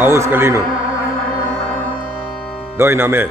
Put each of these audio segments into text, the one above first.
Auzi, Călinu. Doina mea.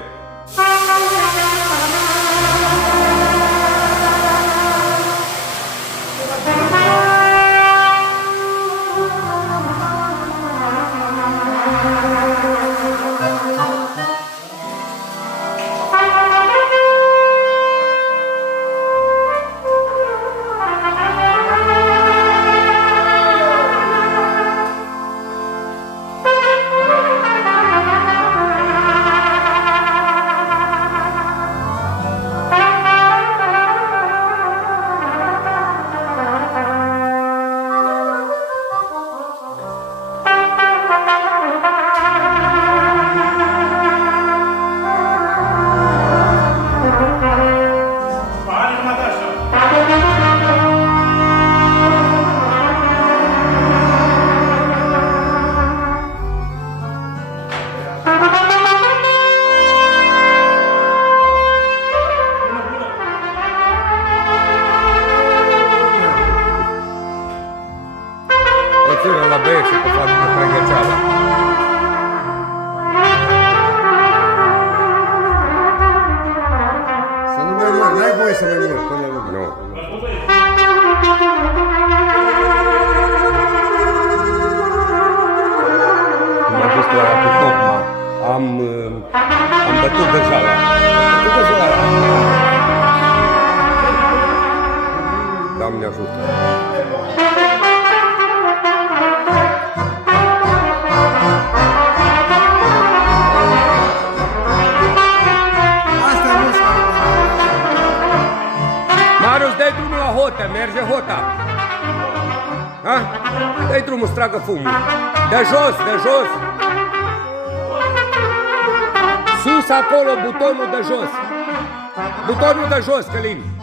Țină la băieți și că fac prăghețeala. Să nu mai mor, n-ai voie să mai mor până la urmă. Nu. M-am dus la Tocma. Am bătut deja la... Doamne ajută. Marius, dai drumul la hotă, merge hota. Ha? Dai drumul, stragă fumul. De jos, de jos. Sus acolo, butonul de jos. Butonul de jos, Călin.